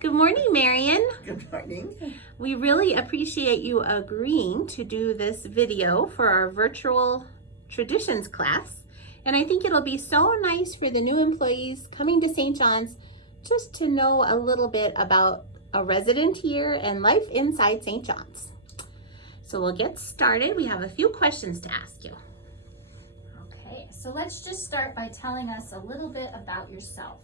Good morning, Marion. Good morning. We really appreciate you agreeing to do this video for our virtual traditions class. And I think it'll be so nice for the new employees coming to St. John's just to know a little bit about a resident here and life inside St. John's. So we'll get started. We have a few questions to ask you. Okay, so let's just start by telling us a little bit about yourself.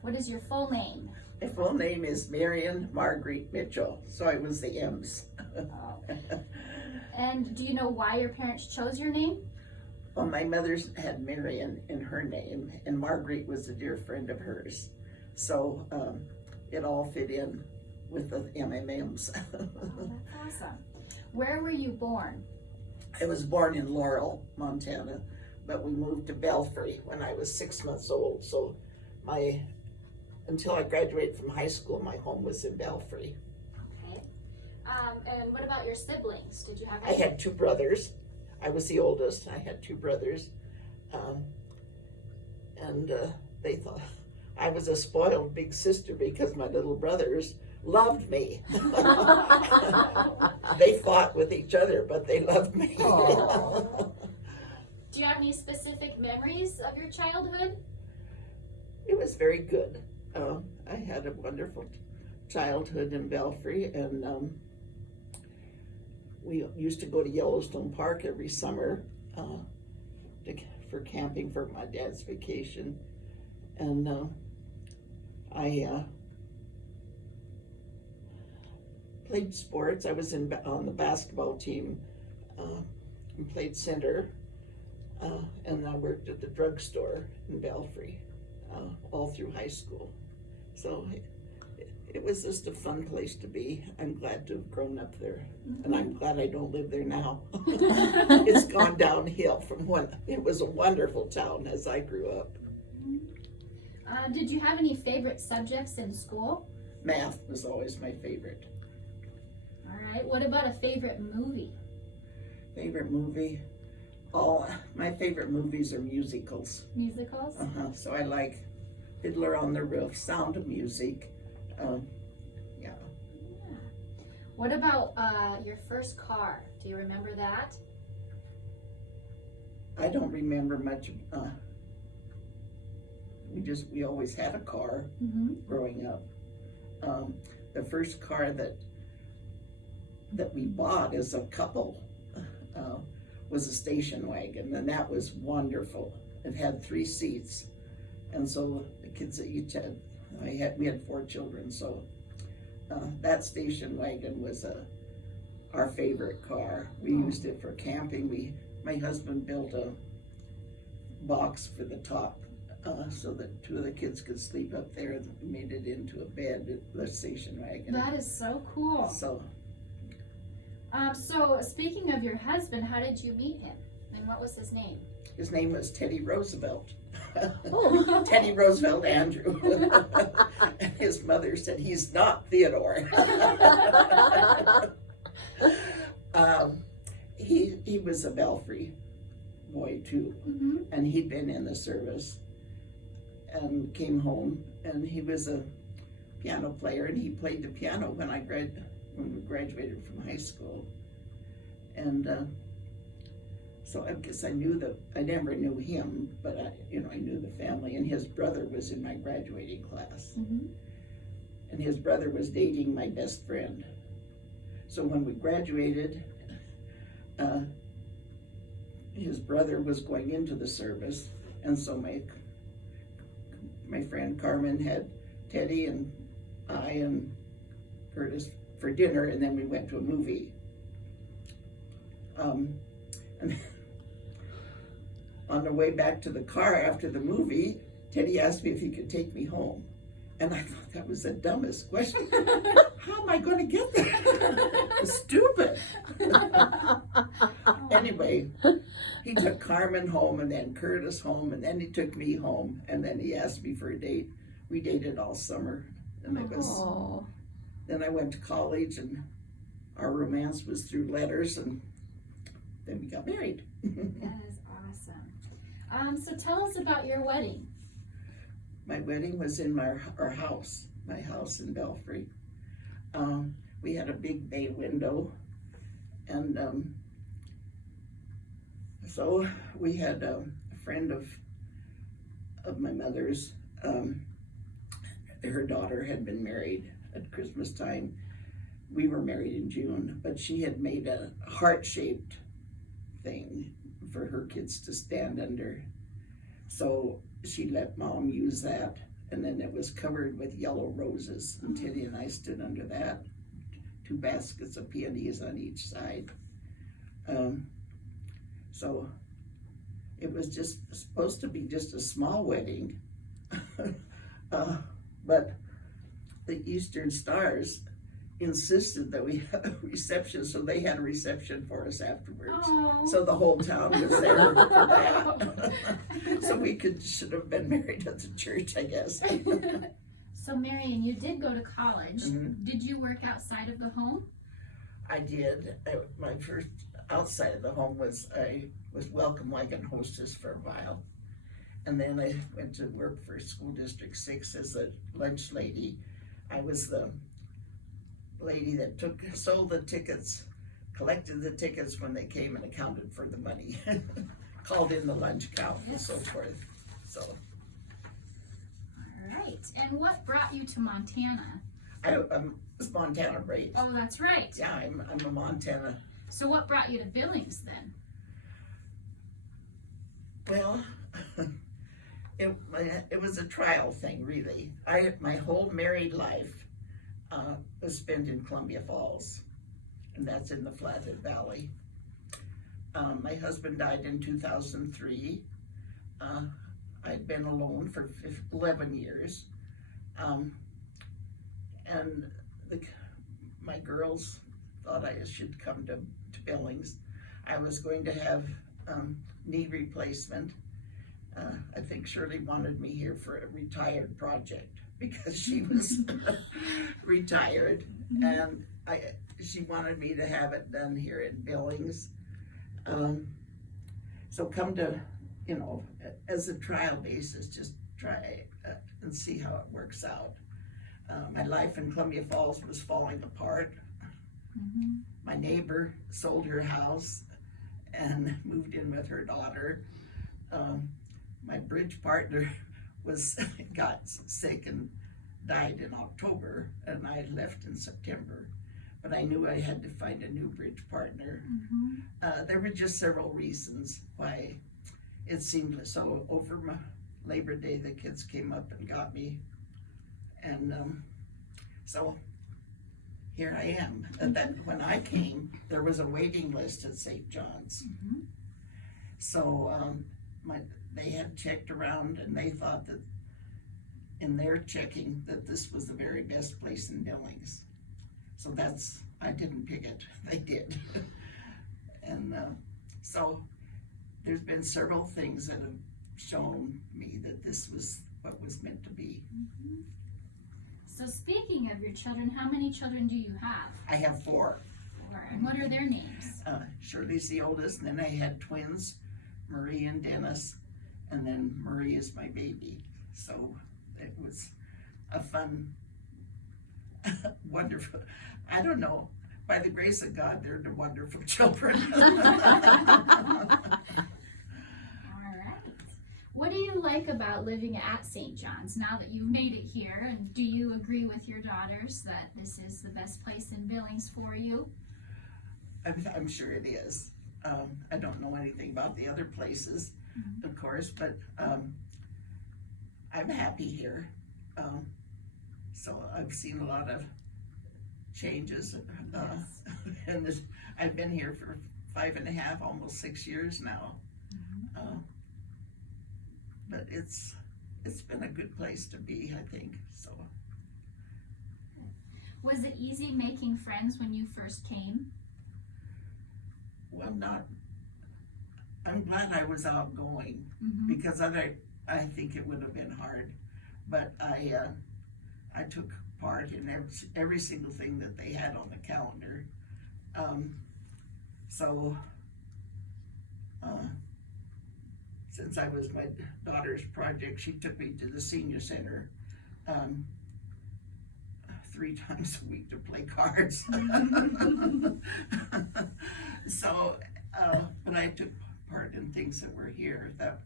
What is your full name? My full name is Marion Marguerite Mitchell, so I was the M's. And do you know why your parents chose your name? Well, my mother's had Marion in her name, and Marguerite was a dear friend of hers. So it all fit in with the MMMs. Oh, that's awesome. Where were you born? I was born in Laurel, Montana, but we moved to Belfry when I was 6 months old. So until I graduated from high school, my home was in Belfry. Okay. And what about your siblings? Did you have I had 2 brothers. I was the oldest. I had 2 brothers. They thought I was a spoiled big sister because my little brothers loved me. They fought with each other, but they loved me. Do you have any specific memories of your childhood? It was very good. I had a wonderful childhood in Belfry, and we used to go to Yellowstone Park every summer for camping for my dad's vacation. And I played sports. I was on the basketball team and played center. And I worked at the drugstore in Belfry all through high school. So it was just a fun place to be. I'm glad to have grown up there. Mm-hmm. And I'm glad I don't live there now. It's gone downhill from when it was a wonderful town as I grew up. Did you have any favorite subjects in school? Math was always my favorite. All right. What about a favorite movie? Favorite movie? Oh, my favorite movies are musicals. Musicals? So I like Fiddler on the Roof, Sound of Music. Yeah. What about your first car? Do you remember that? I don't remember much. We always had a car growing up. The first car that we bought as a couple was a station wagon, and that was wonderful. It had 3 seats, and so the kids each had. We had 4 children, so that station wagon was our favorite car. We used it for camping. My husband built a box for the top so that 2 of the kids could sleep up there. We made it into a bed, the station wagon. That is so cool. So speaking of your husband, how did you meet him? And what was his name? His name was Teddy Roosevelt. Oh. Teddy Roosevelt Andrew. And his mother said, he's not Theodore. He was a Belfry boy too. Mm-hmm. And he'd been in the service and came home, and he was a piano player, and he played the piano when we graduated from high school. And so I guess I never knew him, but I knew the family, and his brother was in my graduating class. Mm-hmm. And his brother was dating my best friend. So when we graduated, his brother was going into the service, and so my friend Carmen had Teddy and I and Curtis for dinner, and then we went to a movie. And on the way back to the car after the movie, Teddy asked me if he could take me home. And I thought that was the dumbest question. How am I going to get there? Stupid. Anyway, he took Carmen home, and then Curtis home, and then he took me home, and then he asked me for a date. We dated all summer, and then I went to college, and our romance was through letters, and then we got married. That is awesome. So tell us about your wedding. My wedding was in our house. my house in Belfry. We had a big bay window, and so we had a friend of my mother's. Her daughter had been married at Christmas time. We were married in June, but she had made a heart-shaped thing for her kids to stand under. So she let Mom use that, and then it was covered with yellow roses, and Teddy and I stood under that, 2 baskets of peonies on each side. So it was just supposed to be just a small wedding, but the Eastern Stars insisted that we have a reception, so they had a reception for us afterwards. Oh. So the whole town was there for that. So we should have been married at the church, I guess. So Marion, you did go to college. Mhm. Did you work outside of the home? I did. My first outside of the home was I was welcome wagon hostess for a while. And then I went to work for School District 6 as a lunch lady. I was the lady that sold the tickets, collected the tickets when they came and accounted for the money. Called in the lunch count and so forth. So All right. And what brought you to Montana? I was Montana bred. Oh, that's right. Yeah, I'm a Montana. So what brought you to Billings then? Well, it was a trial thing, really. My whole married life was spent in Columbia Falls, and that's in the Flathead Valley. My husband died in 2003. I'd been alone for 11 years. And my girls thought I should come to Billings. I was going to have knee replacement. I think Shirley wanted me here for a retired project because she was retired, and she wanted me to have it done here in Billings. So come to, as a trial basis, just try and see how it works out. My life in Columbia Falls was falling apart. Mm-hmm. My neighbor sold her house and moved in with her daughter. My bridge partner got sick and died in October, and I left in September. But I knew I had to find a new bridge partner. Mm-hmm. There were just several reasons why it seemed so. Over my Labor Day, the kids came up and got me, and so here I am. When I came, there was a waiting list at St. John's. Mm-hmm. So they had checked around, and they thought that in their checking that this was the very best place in Billings. So I didn't pick it, they did. And so there's been several things that have shown me that this was what was meant to be. Mm-hmm. So speaking of your children, how many children do you have? I have 4. 4. And what are their names? Shirley's the oldest, and then I had twins, Marie and Dennis, and then Marie is my baby. So it was a fun, wonderful, I don't know, by the grace of God, they're the wonderful children. All right. What do you like about living at St. John's now that you've made it here? And do you agree with your daughters that this is the best place in Billings for you? I'm sure it is. I don't know anything about the other places, of course, but I'm happy here. So I've seen a lot of changes, Yes. and I've been here for 5.5, almost 6 years now. But it's been a good place to be, I think. So. Was it easy making friends when you first came? Well, I'm glad I was outgoing, Mm-hmm. because I think it would have been hard. But I took part in every single thing that they had on the calendar. Since I was my daughter's project, she took me to the senior center. 3 times a week to play cards. So, but I took part in things that were here that,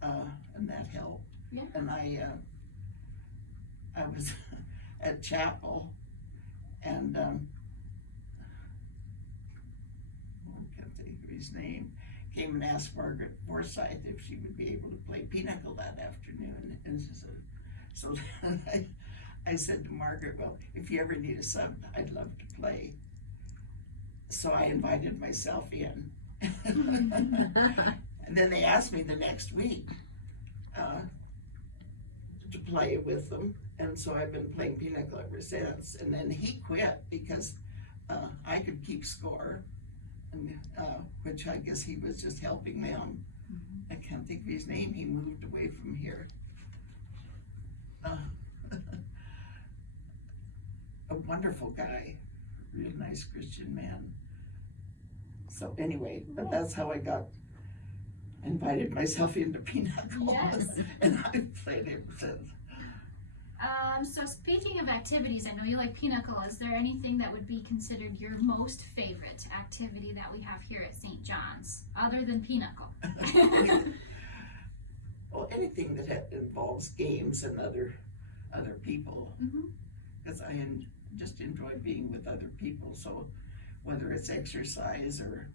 and that helped. Yeah. And I was at chapel, and I can't think of his name, came and asked Margaret Forsyth if she would be able to play pinochle that afternoon, and she said, so I said to Margaret, well, if you ever need a sub, I'd love to play. So I invited myself in. And then they asked me the next week to play with them, and so I've been playing pinochle ever since. And then he quit because I could keep score, and which I guess he was just helping them. I can't think of his name. He moved away from here. A wonderful guy, real nice Christian man. So anyway, but that's how I invited myself into pinochle. Yes. And I've played ever since. So speaking of activities, I know you like pinochle. Is there anything that would be considered your most favorite activity that we have here at St. John's, other than pinochle? Well, anything that involves games and other people, because I just enjoy being with other people. So whether it's exercise or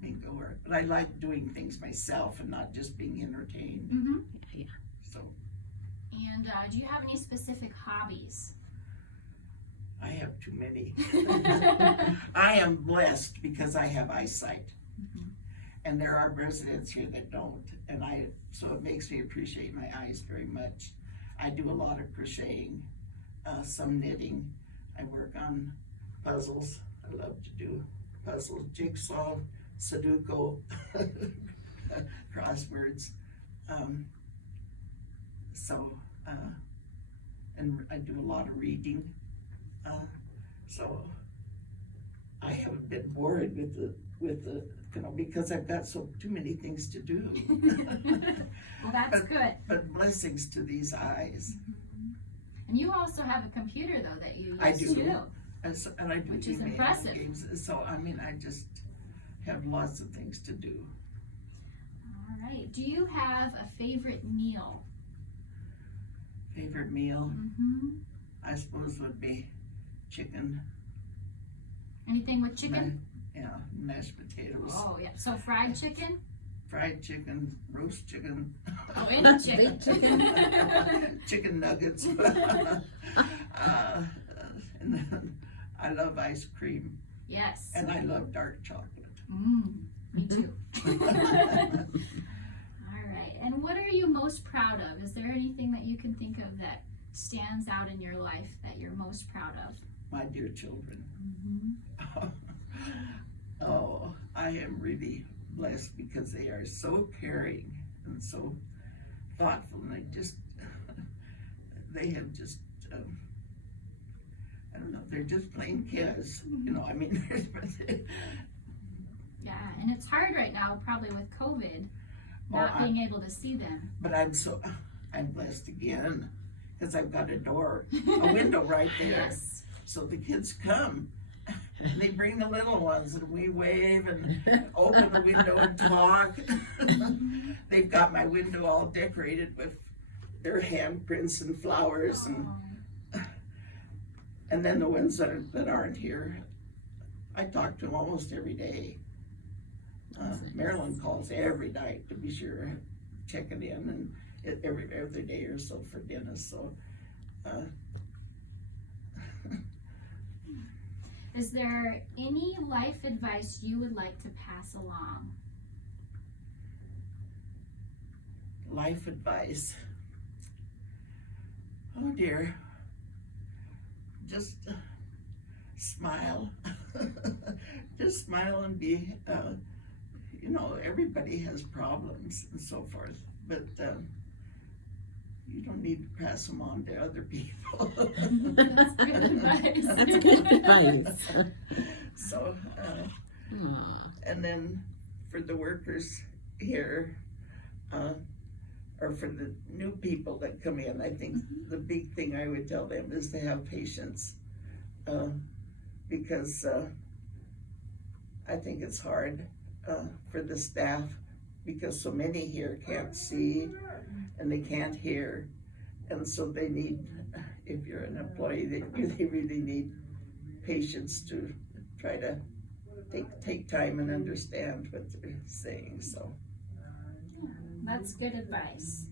bingo, but I like doing things myself and not just being entertained. So. And do you have any specific hobbies? I have too many. I am blessed because I have eyesight. And there are residents here that don't, and so it makes me appreciate my eyes very much. I do a lot of crocheting, some knitting. I work on puzzles. I love to do puzzles, jigsaw, Sudoku, crosswords. And I do a lot of reading. So I haven't been bored with the because I've got too many things to do. Well, that's good. But blessings to these eyes. And you also have a computer, though, that you use I do. too. And I do Which is email impressive. games. So I mean, I just have lots of things to do. All right. Do you have a favorite meal? Favorite meal, I suppose, would be chicken. Anything with chicken? Mashed potatoes. Oh, yeah. So fried chicken? Fried chicken, roast chicken. Oh, and chicken. Chicken nuggets. And then I love ice cream. Yes. And I love dark chocolate. Me too. All right. And what are you most proud of? Is there anything that you can think of that stands out in your life that you're most proud of? My dear children. Oh, I am really blessed because they are so caring and so thoughtful, and they have just, I don't know, they're just plain kids, I mean. Yeah, and it's hard right now, probably with COVID, not being able to see them. But I'm blessed again, because I've got a window right there. Yes. So the kids come, and they bring the little ones, and we wave and open the window and talk. They've got my window all decorated with their handprints and flowers, and then the ones that aren't here, I talk to them almost every day. Marilyn calls every night to be sure, checking in, and every other day or so for Dennis. So. Is there any life advice you would like to pass along? Life advice. Oh dear. Just smile. Just smile and be, everybody has problems and so forth, but you don't need to pass them on to other people. That's good advice. That's good advice. So, and then for the workers here, or for the new people that come in, I think the big thing I would tell them is to have patience, because I think it's hard for the staff, because so many here can't see and they can't hear, and so they need, if you're an employee, they really need patience to try to take time and understand what they're saying. So That's good advice.